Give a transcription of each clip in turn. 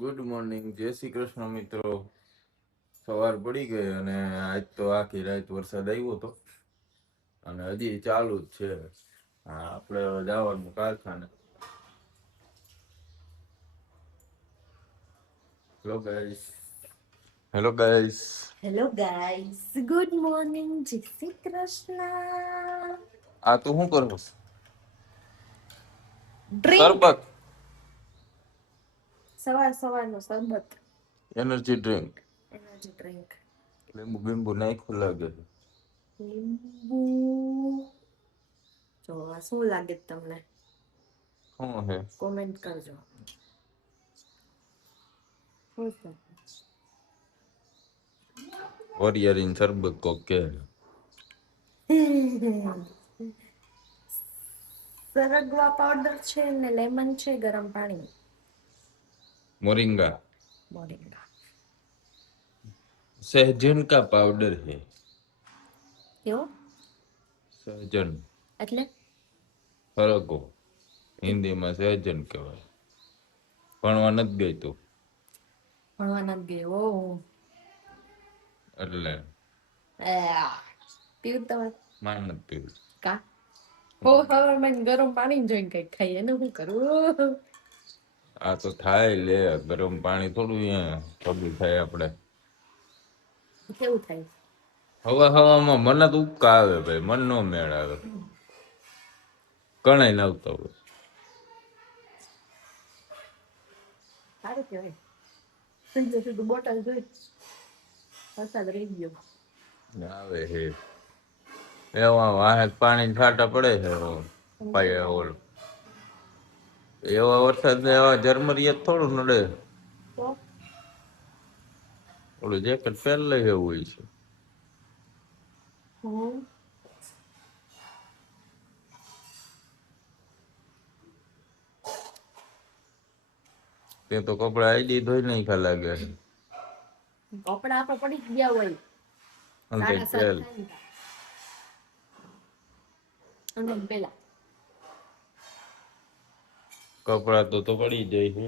Good morning, જય શ્રી કૃષ્ણ મિત્રો. સવાર પડી ગઈ અને આજ તો આખી રાત વરસાદ આવ્યો હતો અને હજી ચાલુ જ છે. આપણે જવાનું કારખાને. Hello guys. Hello guys. Hello guys, good morning, જય શ્રી કૃષ્ણ. આ તું શું કરો? ડ્રિંક શરબત, સવારનો શરબત, એનર્જી ડ્રિંક, એનર્જી ડ્રિંક. લીંબુ બીંબુ નાખ્યું લાગે છે. લીંબુ જો શું લાગે તમને? શું હે? કોમેન્ટ કરજો. વરિયાળીનું શરબત કોક કે. સરગવા પાવડર છે ને લેમન છે, ગરમ પાણી. Moringa, moringa. सहजन का पाउडर है. કેવો? सहजन એટલે ફરકો હિન્દીમાં સહેજન કહેવાય. ભણવા નથી ગઈ તું ભણવા નથી ગયો એટલે પીવું તમે માન નથી પીવું. કા હો હવારમાં ગરમ પાણી જોઈને કઈ ખાઈ એનું શું કરવું? આ તો થાય લે, ગરમ પાણી થોડું થોડું થાય. આપણે કેવું થાય? હવામાં મને તો ઉપકા આવે ભાઈ, મન નો મેળ આવે. કણાય ના આવતા હોય. સારું કહેવાય. સંજય સીધું બોટલ જોઈ વરસાદ રહી ગયો આવે હે એવા વાહે પાણી છાંટા પડે છે. પાય ઓલ એવા વરસાદ ને એવા ઝરમરિયાત થોડું નડે. તો ઓલું જેકેટ પહેર લઈ એવું હોય છે. તે તો કપડા આઈડી ધોઈ નહીં ખા લાગે. કપડા આપણે પડી જ ગયા હોય. અંતે તેલ અને પેલા કપડા તો પડી જાય છે.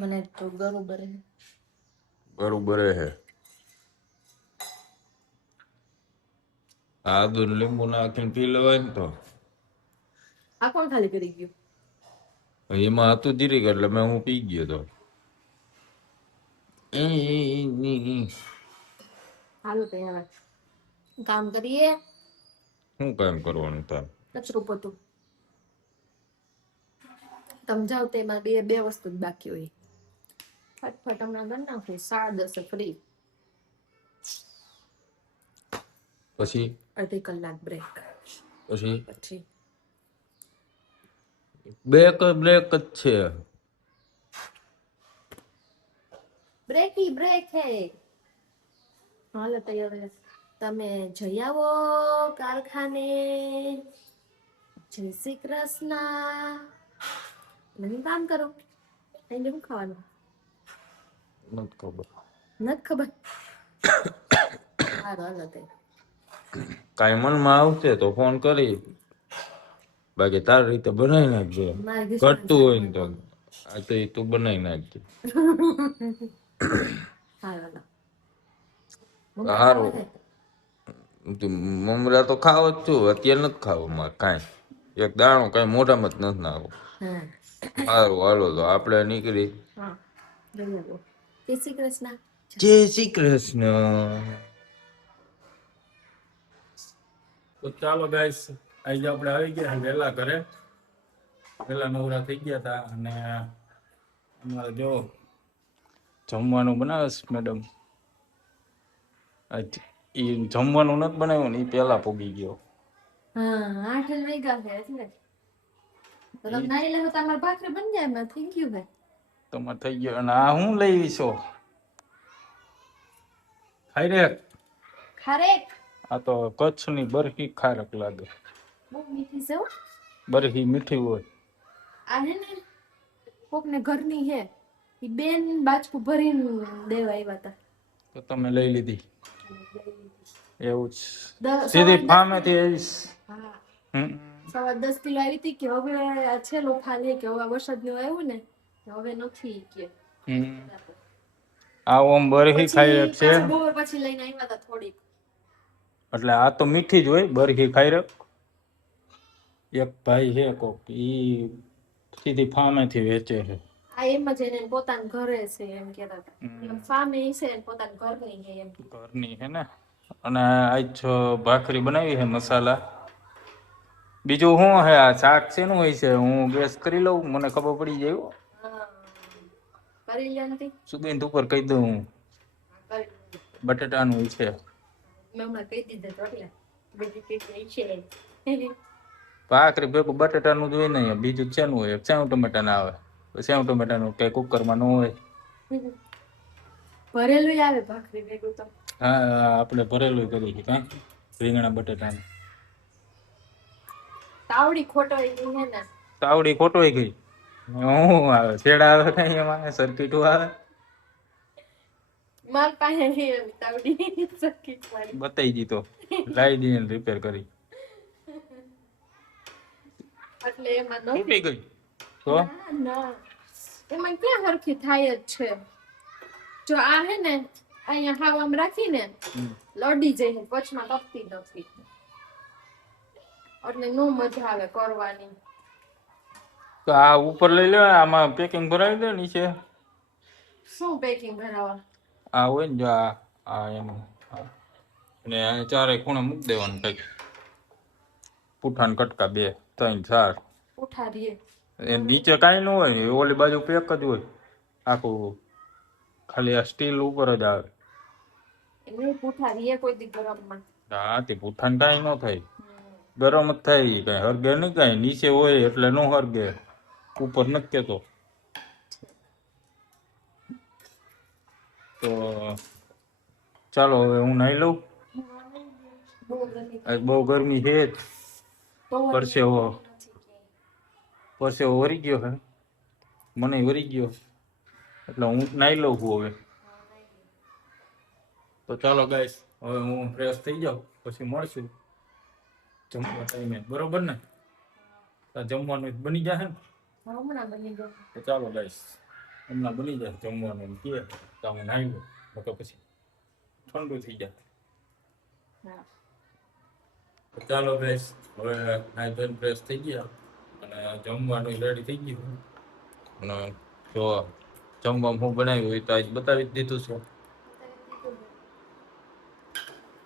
મને તો બરોબર હે. આદુ લીંબુ નાખીને પી લેવાય ને તો. આ કોણ ખાલી કરી ગયું? એમાં હતું જીરીક એટલે હું પી ગયો તો. હાલો તો હવે કામ કરીએ. શું કામ કરવાનું તાર? કચરું પોતું. તમે જાઓ તો એમાં બે વસ્તુ જ બાકી હોય. ફટફટ હમણાં કરી નાખું. 10:30 ફ્રી. પછી અડધી કલાક બ્રેક. પછી બ્રેક જ છે. બ્રેક હે. હાલો તો હવે તમે જઈ આવો કારખાને. જય શ્રી કૃષ્ણ. હું કામ કરું એને શું ખાવાનું? નથી ખબર. સારું હાલો તે કાંઈ મનમાં આવશે તો ફોન કરી, બાકી તારી રીતે બનાવી નાખજે. ઘટતું હોય ને તો આ તો તું બનાવી નાખજે. સારું. મમરા તો ખાવ જ છું, અત્યારે નથી ખાવું. મારે કાંઈ એક દાણો કાંઈ મોઢામાં જ નથી નાખવું. સારું હાલો તો આપણે નીકળી. જય શ્રી કૃષ્ણ. જય શ્રી કૃષ્ણ. તો ચાલો ગાઈસ, આજે આપણે આવી ગયા વહેલા ઘરે. વહેલા નવરા થઈ ગયા હતા અને અમારે જો જમવાનું બનાવે છે મેડમ. એ જમવાનું નથી બનાવ્યું ને એ પેલા પોગી ગયો. 8 વાગ્યા છે એટલે તમે નાઈ લેવો તો અમાર ભાખરી બની જાય. એમાં થઈ ગયું ભાઈ. તમારે થઈ ગયો. અને આ હું લઈ છો? ખારેક. આ તો કચ્છની બરફી ખારેક લાગે. બહુ મીઠી છે હો. બરફી મીઠી હોય. આ હે ને કોક ને ઘરની હે. ઈ બેન બાજકું ભરીને દેવા આવ્યા હતા. તો તમે લઈ લીધી. એવું જ સવા સીધી 10 ફામેથી આવીશ. હા હમ. 10.5 કિલો આવી હતી કે હવે આ છે લોખા લે કે હવે વરસાદ નું આવ્યું ને હવે નથી કે હમ. આ ઓમ બરહી ખાઈ પછી છે પાછા બપોર પછી લઈને આવ્યા હતા થોડીક. એટલે આ તો મીઠી જ હોય બરહી ખાઈ રખ. એક ભાઈ છે કોક ઈ સીધી ફામેથી વેચે છે. આ એમ જ એને પોતાના ઘરે છે એમ કેતા હતા ફાર્મે છે પોતાના ઘરની છે એમ. ઘરની છે ને. અને આજ ભાખરી બનાવી છે મસાલા. બીજું શું હે આ શાક શેનું હોય છે હું ગેસ કરી લઉં મને ખબર પડી જાય. હા કરી લેતી સુગંધ ઉપર કહી દઉં હું કરી બટેટાનું હોય છે. મેં હમણાં કહી દીધું તો એટલે બધી કઈ છે. ભાખરી ભેગું બટેટાનું જ હોય ને બીજું શેનું હોય સેવ ટમેટા ના આવે સેવ ટમેટાનું કઈ કુકરમાં ન હોય. ભરેલું આવે ભાખરી ભેગું તો. હા આપણે ભરેલું કરી કાંઈ રીંગણા બટેટાનું. તાવડી ખોટવાઈ ગઈ હે ને. તાવડી ખોટવાઈ ગઈ હું આવે છેડા આવે કઈ એમાં સર્કિટું આવે. માર પાસે હે તાવડી સર્કિટ વાળી. બતાઈ દીધો લાવી દઈએ રિપેર કરી. એટલે એમાં તૂટી નથી ગઈ તો ના ના એમાં ક્યાં હરખી થાય જ છે જો આ હે ને અહીંયા હાવ આમ રાખીને લડી જાય પછમાં તપતી નથી એટલે નો મજા આવે કરવાની. તો આ ઉપર લઈ લે આમાં પેકિંગ ભરાવી દે નીચે. શું પેકિંગ ભરાવા આ હોય ને જો આ એમ અને ચારે ખૂણે મૂકી દેવાનું કઈક પૂઠાન કટકા 2 3 4 ઉઠારીએ એ નીચે કાંઈ ન હોય ઓલી બાજુ પેક જ હોય આખું ખાલી આ સ્ટીલ ઉપર જ આવે. એમને ઉઠારીએ કોઈ દી ગરમમાં. હા તે પૂઠાન કાંઈ ન થાય ગરમ જ થાય કઈ હરગે નહીં કાંઈ નીચે હોય એટલે ન હરગે ઉપર નથી કેતો. તો ચાલો હવે હું નાઈ લઉં. આજ બહુ ગરમી છે જ પરસેવો વરી ગયો હે મને વરી ગયો એટલે હું નાઈ લઉં છું હવે. તો ચાલો ગાઈસ હવે હું ફ્રેશ થઈ જાઉં પછી મળશું જમવા ટાઈમે બરોબર ને જમવાનું બની જશે ને. હમણાં બની ગયો. તો ચાલો ગાઈસ હમણાં બની જાય જમવાનું કે તો હું નાઈ લઉં તો પછી ઠંડુ થઈ જાય. તો ચાલો ગાઈસ હવે નાઈ ધોઈને ફ્રેશ થઈ ગયા અને જમવાનું રેડી થઈ ગયું અને જો જમવામાં હું બનાવ્યું હોય તો આજ બતાવી જ દીધું છે.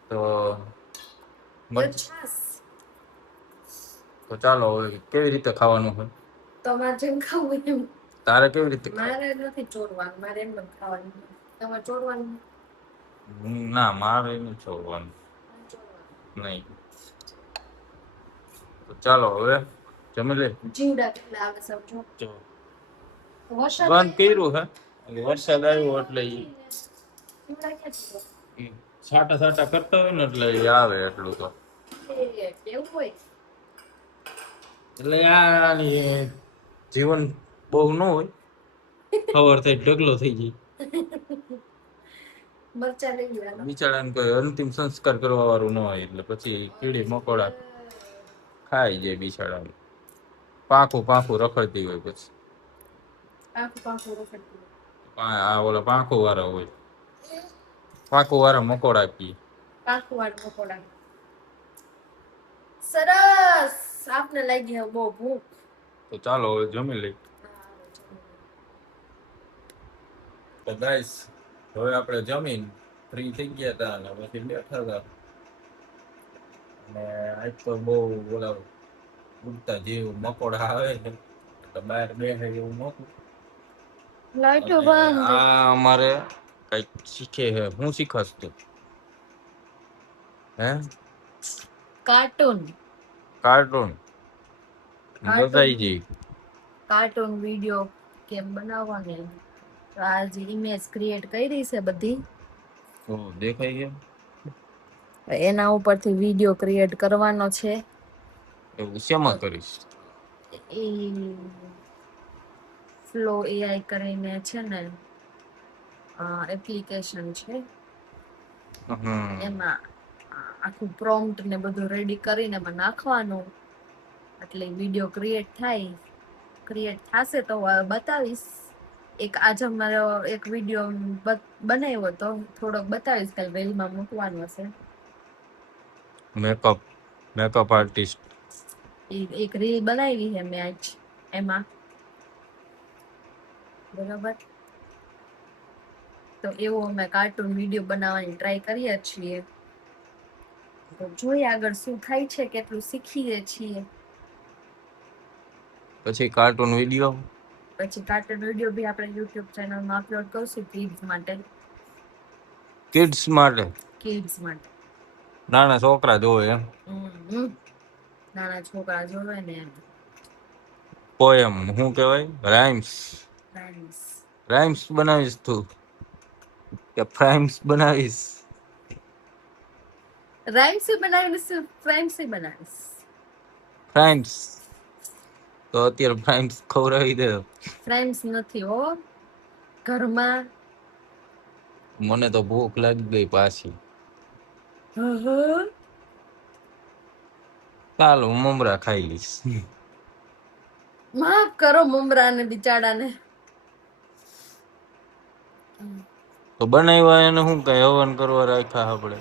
તો તો ચાલો હવે કેવી રીતે ખાવાનું હોય તમારે જેમ ખાવું એમ. તારે કેવી રીતે મારે નથી ચોરવાનું મારે એમ જ ખાવાનું તમારે ચોરવાનું ના મારે નહીં છોડવાનું નહીં. તો ચાલો હવે જમી લે. જીવડા કેટલા આવે સમજો. બંધ કર્યું હે વરસાદ આવ્યો એટલે છાટા છાટા કરતા હોય ને એટલે આવે એટલું તો કેવું હોય એટલે આની જીવન બહુ ન હોય ખબર થઈ ઢગલો થઈ જાય મરચા લઈ લેવાના બિચારાને કોઈ અંતિમ સંસ્કાર કરવા વાળું ન હોય એટલે પછી કીડી મકોડા ખાઈ જાય બિચારાને પાખું પાખું રખડતી હોય પછી આ ઓલા પાંખો વાળા હોય પાંખો વાળા મકોડા પી પાંખો વાળા મકોડા સરસ આપને લાગી હવે બહુ ભૂખ. તો ચાલો હવે જમી લઈ. તો ગાઈસ હવે આપણે જમીન ફ્રી થઈ ગયા હતા અને પછી બેઠા હતા અને આજ તો બહુ બોલા ઉડતા જીવ મકોડા આવે છે તો બહાર બેસે એવું નહોતું. લાઈટો બંધ. આ અમારે કઈક શીખે છે હું શીખસ તું હે કાર્ટૂન કાર્ટૂન બતાઈજી કાર્ટૂન વિડિયો કેમ બનાવવાની તો આજ ઇમેજ ક્રિએટ કરી છે બધી ઓ દેખાય છે એના ઉપરથી વિડિયો ક્રિએટ કરવાનો છે. એવું શેમાં કરીશ એ ફ્લો એઆઈ કરીને છે ને એપ્લિકેશન છે એમાં આખું પ્રોમ્પ્ટ ને બધું રેડી કરીને એમાં નાખવાનું, એટલે વિડીયો ક્રિએટ થશે તો બતાવીશ. એક આજે મારો એક વિડીયો બનાવ્યો તો થોડોક બતાવીશ, કાલે વેલમાં મૂકવાનો હશે. Makeup artist. એક રીલ બનાવી છે મેં આજ એમાં, બરાબર. તો એવો અમે કાર્ટૂન વિડીયો બનાવવાની ટ્રાય કરીએ છીએ. તો જોઈએ આગળ શું થાય છે, કેટલું શીખીએ છીએ. પછી કાર્ટૂન વિડીયો બી આપણે યુટ્યુબ ચેનલમાં અપલોડ કરશું કિડ્સ માટે. નાના છોકરા જોવે એમ. નાના છોકરા જોવે ને એમ. પોયમ શું કહેવાય, રાઇમ્સ બનાવીશ તું કે ફ્રાઇમ્સ બનાવીશ? ફ્રાઇમ્સ તો અત્યારે ફ્રાઇમ્સ ખવડાવી દે. ફ્રાઇમ્સ નથી હો ઘરમાં. મને તો ભૂખ લાગી ગઈ પાછી. ચાલ હું મમરા ખાઈ લઈશ. માફ કરો મમરાને બિચારાને. તો બનાવ્યા એને શું કઈ હવન કરવા રાખ્યા આપણે?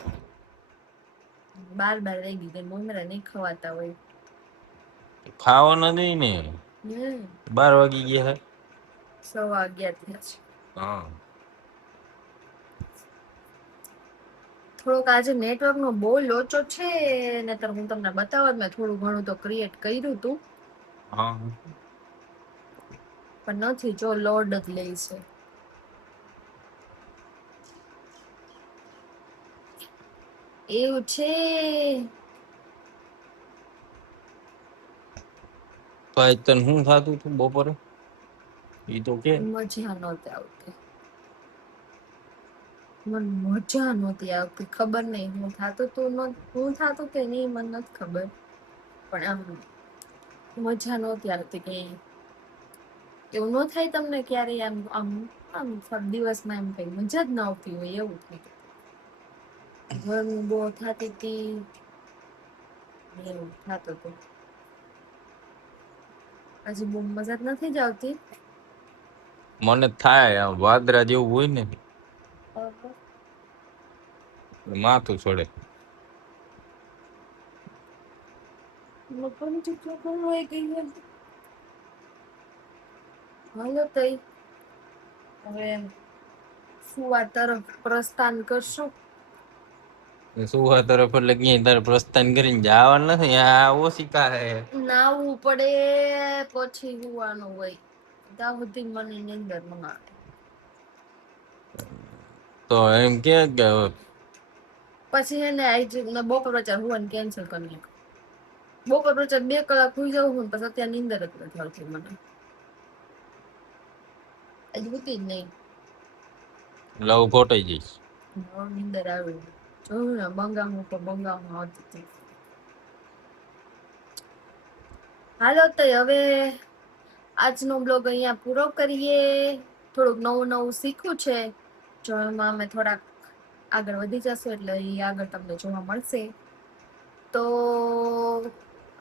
12 વાગી ગયા, મમરા નહીં ખવાતા હોય. ખાવાના નહીં ને, 12 વાગી ગયા. 11:15 થયા છે. હા, થોડોક આજે નેટવર્ક નો બહુ લોચો છે, નહીતર હું તમને બતાવત મેં થોડું ઘણું તો ક્રિએટ કર્યું હતું. પણ નથી, જો લોડ જ લે છે. એવું છે. તો આજ તને શું થતું હતું બપોરે? એ તો કે મજા નહોતી આવતી. મને મજા નહોતી આવતી, ખબર નહીં હું થતું કે નહીં મને નથી ખબર, પણ આમ મજા નહોતી આવતી. કે એવું ન થાય તમને ક્યારેય? આમ દિવસમાં એમ કઈ મજા જ ન આવતી હોય એવું થાય. ગરમી બહુ થતી હતી, એવું થતું હતું. હજી બહુ મજા જ નથી જ આવતી. મને થાય વાદરા જેવું હોય ને માથું છોડે. હાલો તઈ હવે સુવા તરફ પ્રસ્થાન કરશું. સુવા તરફ એટલે ક્યાંય તારે પ્રસ્થાન કરીને જવાનું નથી, આ ઓશિકા હે. નાવું પડે પછી સુવાનું હોય, ત્યાં સુધી મને નીંદર ન આવે. તો એમ કે પછી એને બપોર વચ્ચે હુવાનું કેન્સલ કરી નાખું. બપોર વચ્ચે 2 કલાક સુઈ જાઉં હું, પછી અત્યારે નીંદર જ નથી આવતી મને. આજ હોતી જ નહીં. લવ ઘોટાઈ જઈશ. નીંદર આવે જોયું ને, બંગામાં આવતી હતી. હાલો તો હવે આજનો બ્લોગ અહીંયા પૂરો કરીએ. થોડુંક નવું શીખવું છે, જો એમાં અમે થોડાક આગળ વધી જશું એટલે એ આગળ તમને જોવા મળશે. તો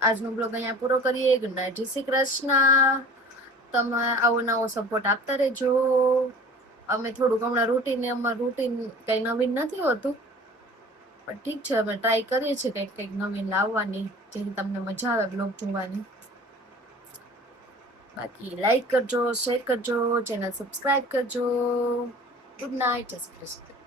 આજનો બ્લોગ અહીંયા પૂરો કરીએ. ગુડ નાઇટ, જય શ્રી કૃષ્ણ. તમે આવો નવો સપોર્ટ આપતા રહેજો. અમે થોડુંક હમણાં રૂટીન કઈ નવીન નથી હોતું, પણ ઠીક છે, અમે ટ્રાય કરીએ છીએ કંઈક નવીન લાવવાની, જેથી તમને મજા આવે બ્લોગ જોવાની. બાકી લાઈક કરજો, શેર કરજો, ચેનલ સબસ્ક્રાઇબ કરજો. ગુડ નાઇટ, જય શ્રી કૃષ્ણ.